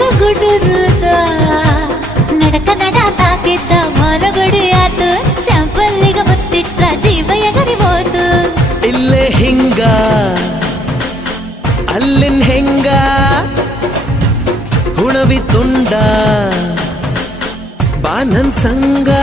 ಗುಡುಗ ಗುಡುರುದ ನಡಕ ನಡ ತಾಕಿದ್ದ ಮನಗುಡಿಯಾತ ಸ್ಯಾಂಪಲ್ಲಿಗ ಬತ್ತಿಟ್ಟ ಜೀವ ಎಗರಿಬೋದು ಇಲ್ಲೇ ಹಿಂಗ ಅಲ್ಲಿನ್ ಹೆಂಗ ಹುಣವಿ ತುಂಡ ಬಾನನ್ ಸಂಗಾ